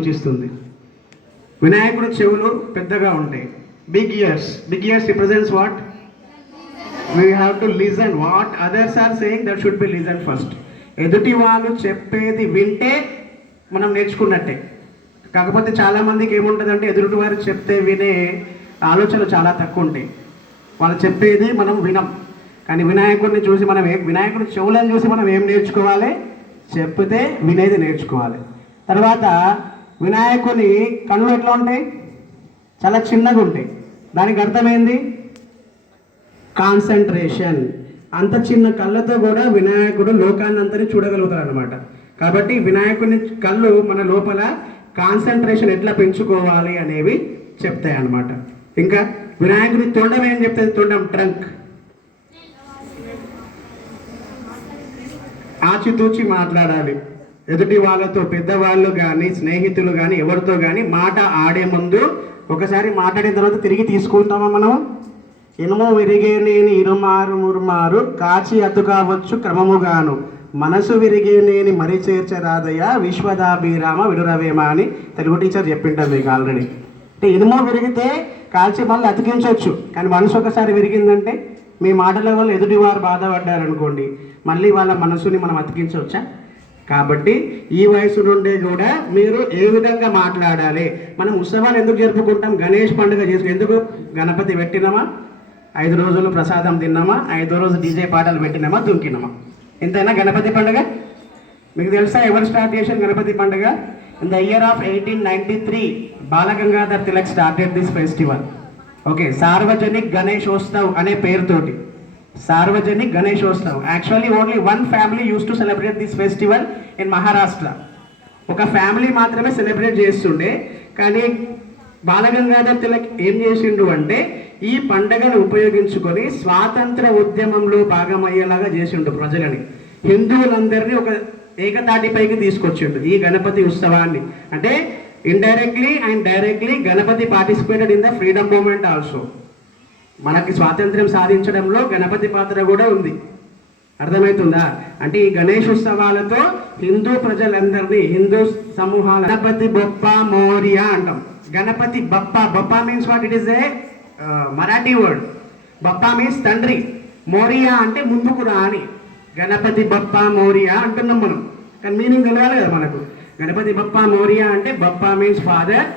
సూచిస్తుంది. వినాయకుడు చెవులు పెద్దగా ఉంటాయి big ears big ears represents what we have to listen what others are saying that should be listen first ఎదుటి వాళ్ళు చెప్పేది వింటే మనం నేర్చుకున్నట్టే. కాకపోతే చాలా మందికి ఏముంటుందంటే ఎదుటి వారు చెప్తే వినే ఆలోచనలు చాలా తక్కువ ఉంటాయి. వాళ్ళు చెప్పేది మనం వినం. కానీ వినాయకుడిని చూసి మనం ఏ వినాయకుడి చెవులను చూసి మనం ఏం నేర్చుకోవాలి? చెప్తే వినేది నేర్చుకోవాలి. తర్వాత వినాయకుని కళ్ళు ఎట్లా ఉంటాయి? చాలా చిన్నగా ఉంటాయి. దానికి అర్థమైంది? కాన్సన్ట్రేషన్ అంత చిన్న కళ్ళతో కూడా వినాయకుడు లోకాన్ని అంతని చూడగలుగుతాడు అనమాట కాబట్టి వినాయకుని కళ్ళు మన లోపల కాన్సన్ట్రేషన్ ఎట్లా పెంచుకోవాలి అనేవి చెప్తాయి అన్నమాట ఇంకా వినాయకుని తొండం ఏం చెప్తుంది? తొండం ట్రంక్. ఆచితూచి మాట్లాడాలి. ఎదుటి వాళ్ళతో పెద్దవాళ్ళు కానీ స్నేహితులు కానీ ఎవరితో కానీ మాట ఆడే ముందు ఒకసారి మాట్లాడిన తర్వాత తిరిగి తీసుకుంటామా మనం? ఇనుము విరిగే నేని ఇరుమారు మురుమారు కాచి అతు కావచ్చు క్రమముగాను. మనసు విరిగే నేని మరి చేర్చరాదయ్య విశ్వదాభిరామ విడురవేమ అని తెలుగు టీచర్ చెప్పింటారు మీకు ఆల్రెడీ అంటే ఇనుము విరిగితే కాల్చి మళ్ళీ అతికించవచ్చు కానీ మనసు ఒకసారి విరిగిందంటే మీ మాటల వల్ల ఎదుటి వారు బాధపడ్డారనుకోండి మళ్ళీ వాళ్ళ మనసుని మనం అతికించవచ్చా? కాబట్టి ఈ వయసు నుండి కూడా మీరు ఏ విధంగా మాట్లాడాలి? మనం ఉత్సవాలు ఎందుకు జరుపుకుంటాం? గణేష్ పండుగ చేసుకు ఎందుకు? గణపతి పెట్టినామా? ఐదు రోజులు ప్రసాదం తిన్నామా? ఐదో రోజు డీజే పాటలు పెట్టినామా? దుంకినామా? ఎంతైనా గణపతి పండుగ? మీకు తెలుసా ఎవరు స్టార్ట్ చేసిన గణపతి పండుగ? In the year of eighteen ninety three Balagangadhar Tilak started this festival okay Sarvajanik Ganeshotsav అనే పేరుతోటి. Sarvajanik Ganeshotsavam. Actually only one family used to celebrate this festival in Maharashtra ఒక ఫ్యామిలీ మాత్రమే సెలబ్రేట్ చేస్తుండే. కానీ బాలగంగాధర్ తిలక్ ఏం చేసిండు అంటే ఈ పండగను ఉపయోగించుకొని స్వాతంత్ర ఉద్యమంలో భాగమయ్యేలాగా చేసిండు ప్రజలని. హిందువులందరినీ ఒక ఏకతాటిపైకి తీసుకొచ్చిండు ఈ గణపతి ఉత్సవాన్ని. అంటే indirectly and directly Ganapati participated in the freedom movement also మనకి స్వాతంత్ర్యం సాధించడంలో గణపతి పాత్ర కూడా ఉంది. అర్థమవుతుందా అంటే ఈ గణేష్ ఉత్సవాలతో హిందూ ప్రజలందరినీ హిందూ సమూహాల గణపతి బొప్ప మౌర్య అంటాం. Ganapati Bappa Bappa means what it is a Marathi word Bappa means తండ్రి. మౌర్య అంటే ముందుకు రా అని గణపతి బప్ప మౌర్య అంటున్నాం మనం. కానీ మీనింగ్ తెలియాలి కదా మనకు. గణపతి బప్ప మౌర్య అంటే బప్ప మీన్స్ ఫాదర్